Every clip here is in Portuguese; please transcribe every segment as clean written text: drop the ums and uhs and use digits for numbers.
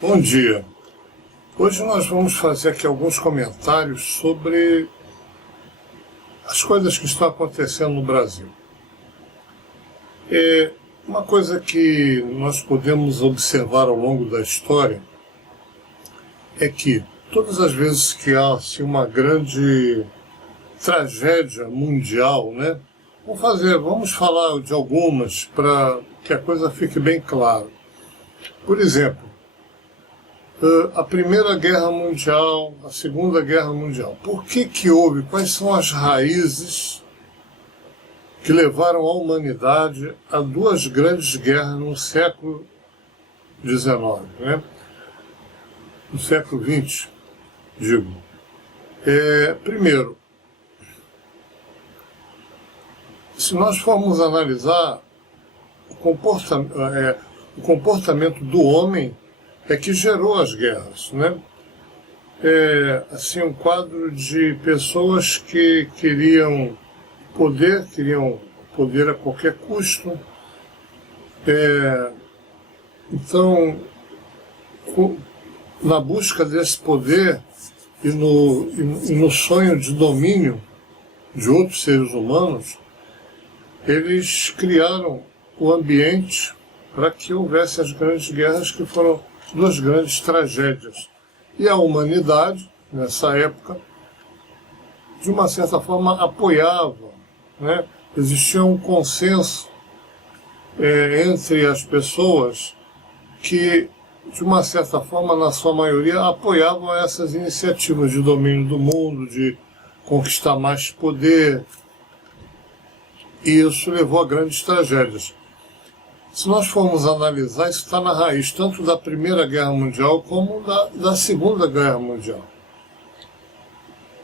Bom dia. Hoje nós vamos fazer aqui alguns comentários sobre as coisas que estão acontecendo no Brasil. Uma coisa que nós podemos observar ao longo da história é que todas as vezes que há assim, uma grande tragédia mundial, né? Vamos falar de algumas para que a coisa fique bem clara. Por exemplo, a Primeira Guerra Mundial, a Segunda Guerra Mundial. Por que houve? Quais são as raízes que levaram a humanidade a duas grandes guerras no século XIX, né? No século XX, digo. Primeiro, se nós formos analisar o comportamento do homem, é que gerou as guerras, né? Assim, um quadro de pessoas que queriam poder a qualquer custo. Então, na busca desse poder e no sonho de domínio de outros seres humanos, eles criaram o ambiente para que houvesse as grandes guerras, que foram duas grandes tragédias. E a humanidade, nessa época, de uma certa forma apoiava, né? Existia um consenso entre as pessoas que, de uma certa forma, na sua maioria, apoiavam essas iniciativas de domínio do mundo, de conquistar mais poder, e isso levou a grandes tragédias. Se nós formos analisar, isso está na raiz tanto da Primeira Guerra Mundial como da Segunda Guerra Mundial.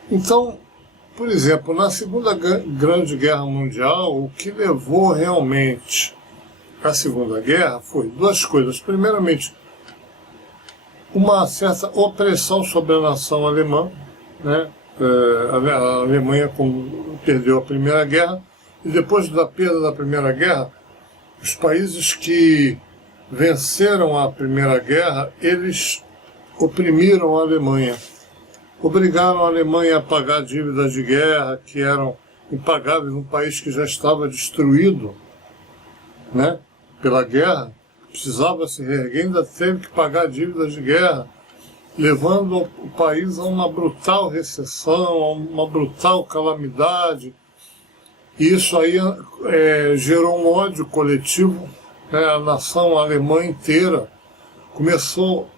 Então, por exemplo, na Segunda Grande Guerra Mundial, o que levou realmente à Segunda Guerra foi duas coisas. Primeiramente, uma certa opressão sobre a nação alemã, né? A Alemanha perdeu a Primeira Guerra, e depois da perda da Primeira Guerra, os países que venceram a Primeira Guerra, eles oprimiram a Alemanha. Obrigaram a Alemanha a pagar dívidas de guerra que eram impagáveis num país que já estava destruído, né, pela guerra. Precisava se reerguer, ainda teve que pagar dívidas de guerra, levando o país a uma brutal recessão, a uma brutal calamidade. E isso aí gerou um ódio coletivo, né? A nação alemã inteira começou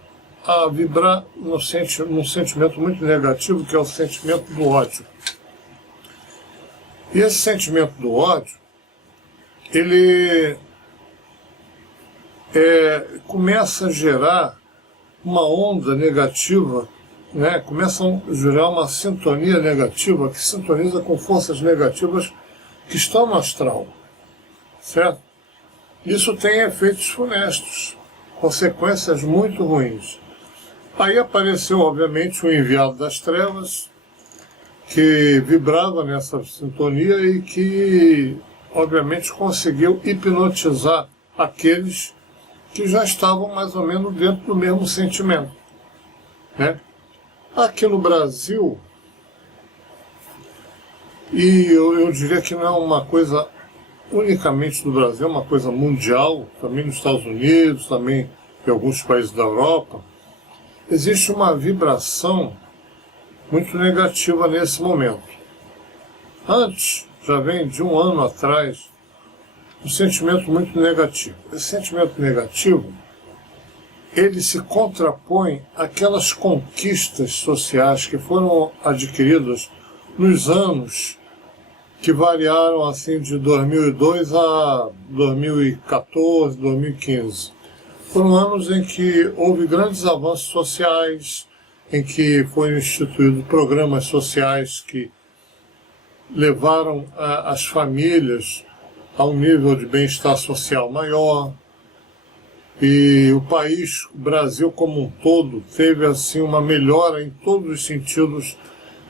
a vibrar num sentimento muito negativo, que é o sentimento do ódio. E esse sentimento do ódio, ele começa a gerar uma onda negativa, né? Começa a gerar uma sintonia negativa, que sintoniza com forças negativas que estão no astral, certo? Isso tem efeitos funestos, consequências muito ruins. Aí apareceu, obviamente, o enviado das trevas, que vibrava nessa sintonia e que, obviamente, conseguiu hipnotizar aqueles que já estavam mais ou menos dentro do mesmo sentimento, né? Aqui no Brasil, e eu diria que não é uma coisa unicamente do Brasil, é uma coisa mundial, também nos Estados Unidos, também em alguns países da Europa, existe uma vibração muito negativa nesse momento. Antes, já vem de um ano atrás, um sentimento muito negativo. Esse sentimento negativo, ele se contrapõe àquelas conquistas sociais que foram adquiridas nos anos que variaram assim de 2002 a 2014, 2015. Foram anos em que houve grandes avanços sociais, em que foram instituídos programas sociais que levaram as famílias a um nível de bem-estar social maior. E o país, o Brasil como um todo, teve assim uma melhora em todos os sentidos.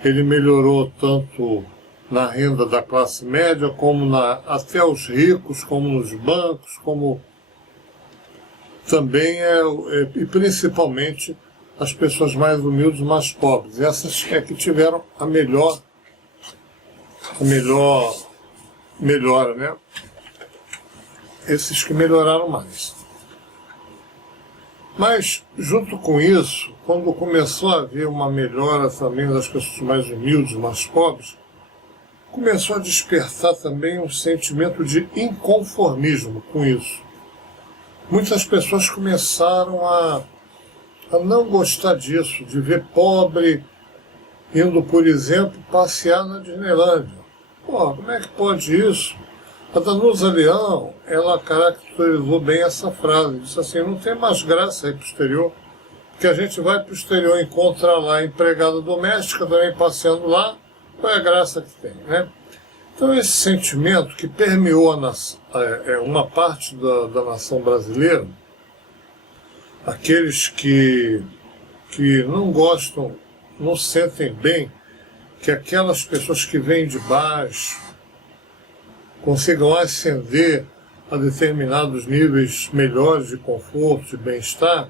Ele melhorou tanto na renda da classe média, como até os ricos, como nos bancos, como também e principalmente as pessoas mais humildes, mais pobres. Essas é que tiveram a melhora, né? Esses que melhoraram mais. Mas, junto com isso, quando começou a haver uma melhora também das pessoas mais humildes, mais pobres, começou a despertar também um sentimento de inconformismo com isso. Muitas pessoas começaram a não gostar disso, de ver pobre indo, por exemplo, passear na Disneylândia. Pô, como é que pode isso? A Danusa Leão, ela caracterizou bem essa frase, disse assim, não tem mais graça ir para o exterior, porque a gente vai para o exterior e encontra lá empregada doméstica também passeando lá, qual é a graça que tem, né? Então esse sentimento que permeou uma parte da nação brasileira, aqueles que não gostam, não sentem bem que aquelas pessoas que vêm de baixo consigam ascender a determinados níveis melhores de conforto, de bem-estar,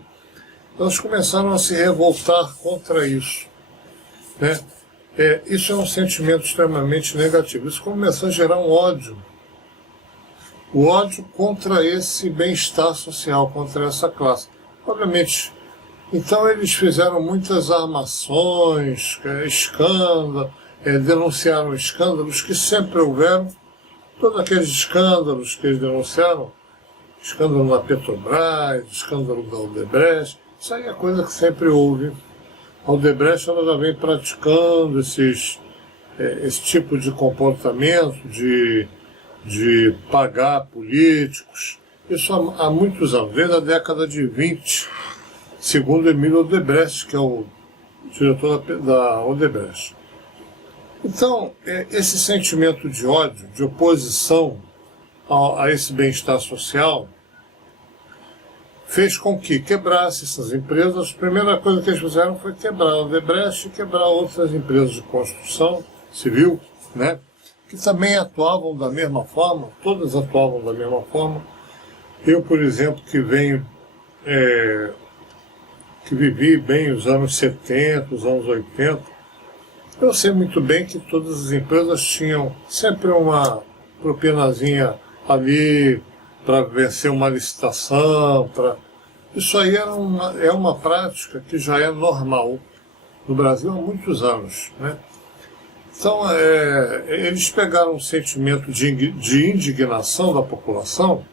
elas começaram a se revoltar contra isso, né? Isso é um sentimento extremamente negativo. Isso começou a gerar um ódio. O ódio contra esse bem-estar social, contra essa classe. Obviamente, então eles fizeram muitas armações, escândalos, denunciaram escândalos que sempre houveram. Todos aqueles escândalos que eles denunciaram, escândalo na Petrobras, escândalo da Odebrecht, isso aí é coisa que sempre houve. A Odebrecht ela já vem praticando esse tipo de comportamento, de pagar políticos, isso há muitos anos, desde a década de 20, segundo Emílio Odebrecht, que é o diretor da Odebrecht. Então, esse sentimento de ódio, de oposição a esse bem-estar social, fez com que quebrasse essas empresas. A primeira coisa que eles fizeram foi quebrar a Odebrecht e quebrar outras empresas de construção civil, né, que também atuavam da mesma forma, todas atuavam da mesma forma. Eu, por exemplo, que vivi bem os anos 70, os anos 80, eu sei muito bem que todas as empresas tinham sempre uma propinazinha ali para vencer uma licitação. Isso aí é uma prática que já é normal no Brasil há muitos anos, né? Então, eles pegaram um sentimento de indignação da população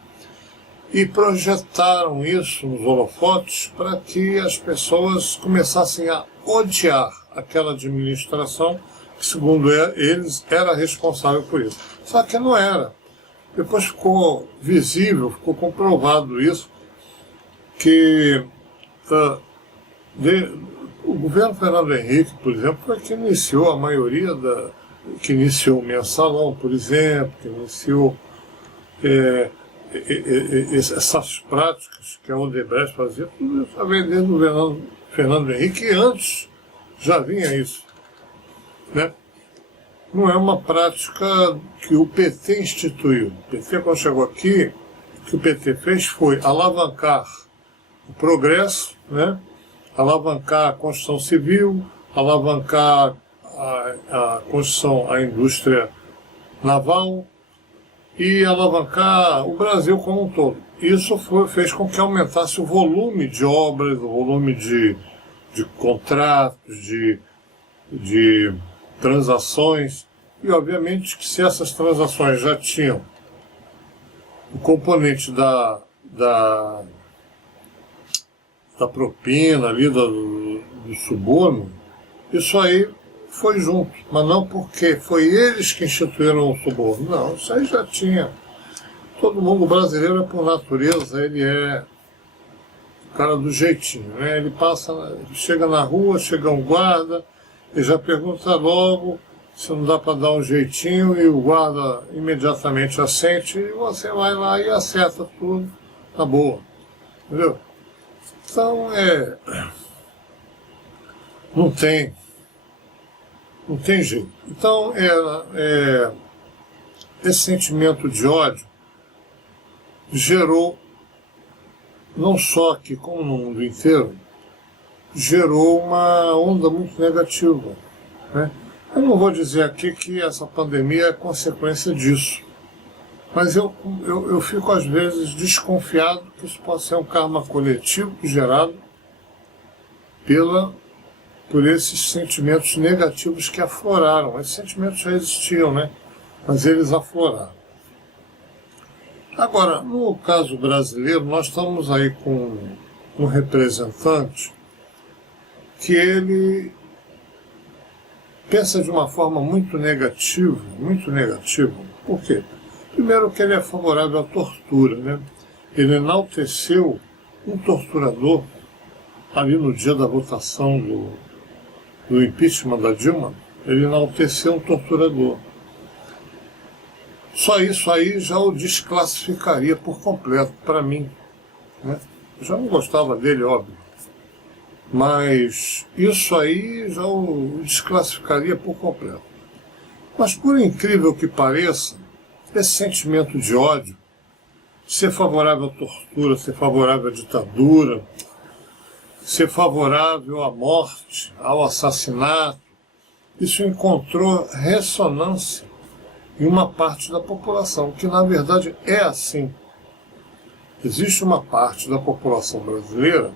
e projetaram isso nos holofotes para que as pessoas começassem a odiar aquela administração que, segundo eles, era responsável por isso. Só que não era. Depois ficou visível, ficou comprovado isso, que o governo Fernando Henrique, por exemplo, foi que iniciou a maioria que iniciou o Mensalão, por exemplo, que iniciou essas práticas que a Odebrecht fazia, tudo isso vem desde o governo Fernando Henrique, e antes já vinha isso, né? Não é uma prática que o PT instituiu. O PT, quando chegou aqui, o que o PT fez foi alavancar o progresso, né? Alavancar a construção civil, alavancar a construção, a indústria naval e alavancar o Brasil como um todo. Isso fez com que aumentasse o volume de obras, o volume de contratos, de transações, e obviamente que se essas transações já tinham o componente da propina ali, do suborno, isso aí foi junto, mas não porque foi eles que instituíram o suborno, não, isso aí já tinha. Todo mundo brasileiro, por natureza, ele é o cara do jeitinho, né? Ele chega na rua, chega um guarda, ele já pergunta logo se não dá para dar um jeitinho, e o guarda imediatamente assente, e você vai lá e acerta tudo na boa, entendeu? Então, não tem jeito. Então, esse sentimento de ódio gerou não só aqui como no mundo inteiro, gerou uma onda muito negativa, né? Eu não vou dizer aqui que essa pandemia é consequência disso, mas eu fico às vezes desconfiado que isso possa ser um karma coletivo gerado por esses sentimentos negativos que afloraram. Esses sentimentos já existiam, né? Mas eles afloraram. Agora, no caso brasileiro, nós estamos aí com um representante que ele pensa de uma forma muito negativa, muito negativa. Por quê? Primeiro que ele é favorável à tortura, né? Ele enalteceu um torturador ali no dia da votação do impeachment da Dilma, ele enalteceu um torturador. Só isso aí já o desclassificaria por completo para mim, né? Eu já não gostava dele, óbvio, mas isso aí já o desclassificaria por completo. Mas por incrível que pareça, esse sentimento de ódio, ser favorável à tortura, ser favorável à ditadura, ser favorável à morte, ao assassinato, isso encontrou ressonância em uma parte da população, que na verdade é assim. Existe uma parte da população brasileira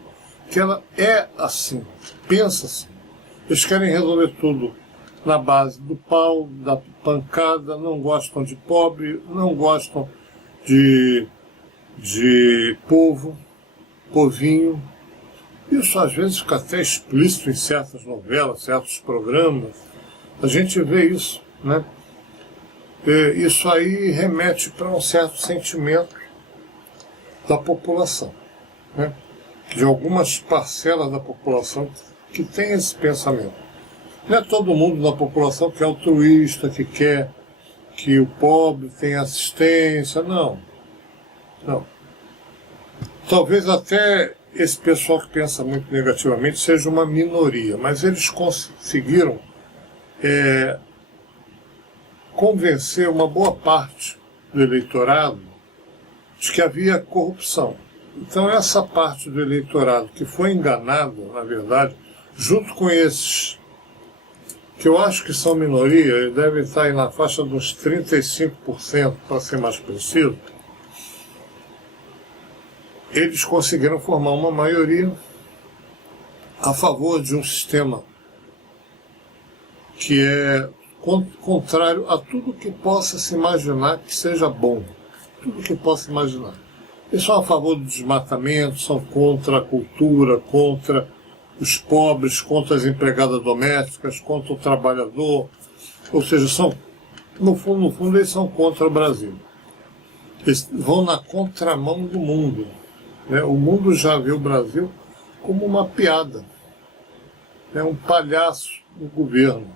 que ela é assim, pensa assim. Eles querem resolver tudo na base do pau, da pancada, não gostam de pobre, não gostam de povinho. Isso às vezes fica até explícito em certas novelas, certos programas. A gente vê isso, né? Isso aí remete para um certo sentimento da população, né? De algumas parcelas da população que tem esse pensamento. Não é todo mundo da população que é altruísta, que quer que o pobre tenha assistência, não. Não. Talvez até esse pessoal que pensa muito negativamente seja uma minoria, mas eles conseguiram convencer uma boa parte do eleitorado de que havia corrupção. Então essa parte do eleitorado que foi enganada, na verdade, junto com esses, que eu acho que são minoria, eles devem estar aí na faixa dos 35%, para ser mais preciso, eles conseguiram formar uma maioria a favor de um sistema que é contrário a tudo que possa se imaginar que seja bom. Tudo que possa imaginar. Eles são a favor do desmatamento, são contra a cultura, contra os pobres, contra as empregadas domésticas, contra o trabalhador. Ou seja, no fundo, eles são contra o Brasil. Eles vão na contramão do mundo, né? O mundo já vê o Brasil como uma piada, né? Um palhaço do governo,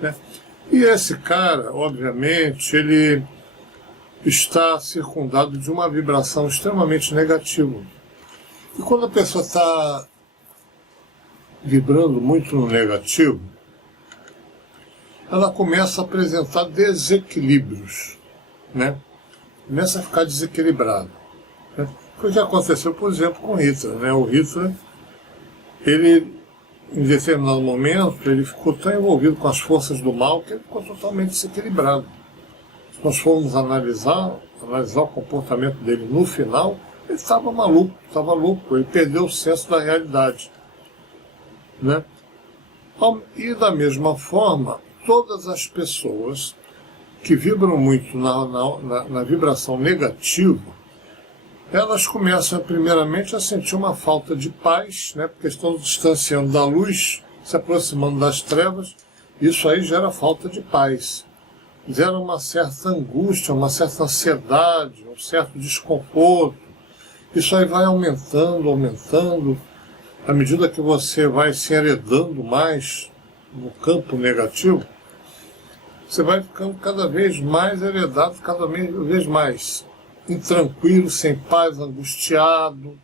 né? E esse cara, obviamente, ele está circundado de uma vibração extremamente negativa. E quando a pessoa está vibrando muito no negativo, ela começa a apresentar desequilíbrios, né? Começa a ficar desequilibrada, né? Foi o que aconteceu, por exemplo, com Hitler, né? O Hitler, ele, em determinado momento, ele ficou tão envolvido com as forças do mal que ele ficou totalmente desequilibrado. Se nós formos analisar o comportamento dele no final, ele estava maluco, estava louco, ele perdeu o senso da realidade, né? E da mesma forma, todas as pessoas que vibram muito na vibração negativa, elas começam primeiramente a sentir uma falta de paz, né? Porque estão distanciando da luz, se aproximando das trevas, isso aí gera falta de paz. Gera uma certa angústia, uma certa ansiedade, um certo desconforto. Isso aí vai aumentando, aumentando, à medida que você vai se heredando mais no campo negativo, você vai ficando cada vez mais heredado, cada vez mais intranquilo, sem paz, angustiado,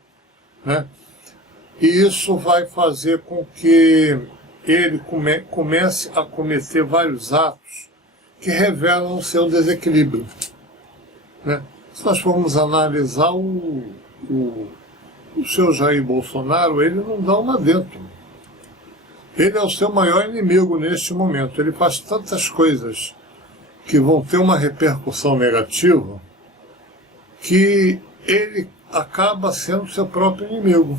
né? E isso vai fazer com que ele comece a cometer vários atos que revelam o seu desequilíbrio, né? Se nós formos analisar O seu Jair Bolsonaro, ele não dá uma dentro. Ele é o seu maior inimigo neste momento. Ele faz tantas coisas que vão ter uma repercussão negativa que ele acaba sendo seu próprio inimigo,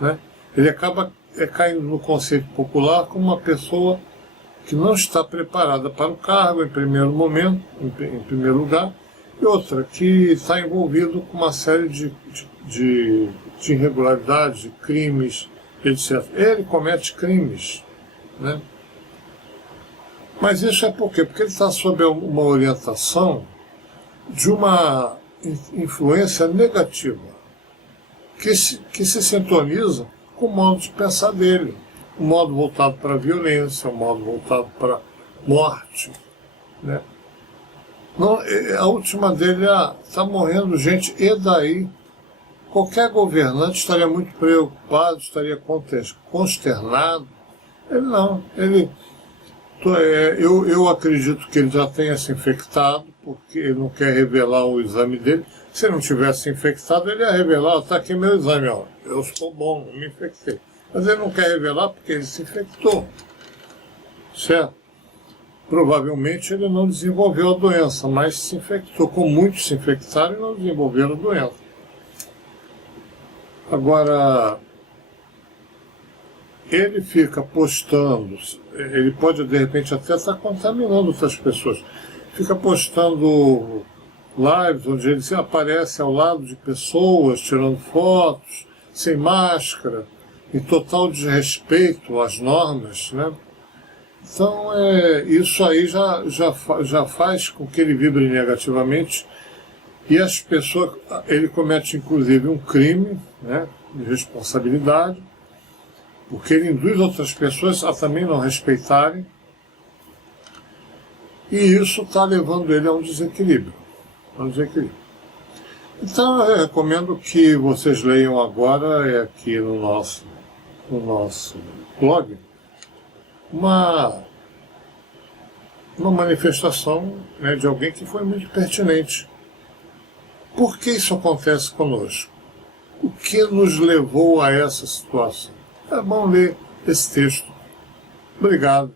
né? Ele acaba caindo no conceito popular como uma pessoa que não está preparada para o cargo, em primeiro momento, em primeiro lugar, e outra, que está envolvido com uma série de irregularidades, de crimes, etc. Ele comete crimes, né? Mas isso é por quê? Porque ele está sob uma orientação de uma influência negativa, que se sintoniza com o modo de pensar dele, um modo voltado para a violência, um modo voltado para a morte, né? Não, a última dele é: está morrendo gente, e daí? Qualquer governante estaria muito preocupado, estaria consternado. Ele não, eu acredito que ele já tenha se infectado, porque ele não quer revelar o exame dele. Se ele não tivesse infectado, ele ia revelar: está aqui meu exame, ó, eu estou bom, não me infectei. Mas ele não quer revelar porque ele se infectou, certo? Provavelmente ele não desenvolveu a doença, mas se infectou, como muitos se infectaram e não desenvolveram a doença. Agora, ele fica postando, ele pode de repente até estar contaminando outras pessoas, fica postando lives onde ele aparece ao lado de pessoas, tirando fotos, sem máscara, em total desrespeito às normas, né? Então, isso aí já faz com que ele vibre negativamente, e as pessoas, ele comete inclusive um crime, né, de responsabilidade, porque ele induz outras pessoas a também não respeitarem, e isso está levando ele a um desequilíbrio. Então eu recomendo que vocês leiam agora, aqui no nosso blog, uma manifestação, né, de alguém que foi muito pertinente. Por que isso acontece conosco? O que nos levou a essa situação? É bom ler esse texto. Obrigado.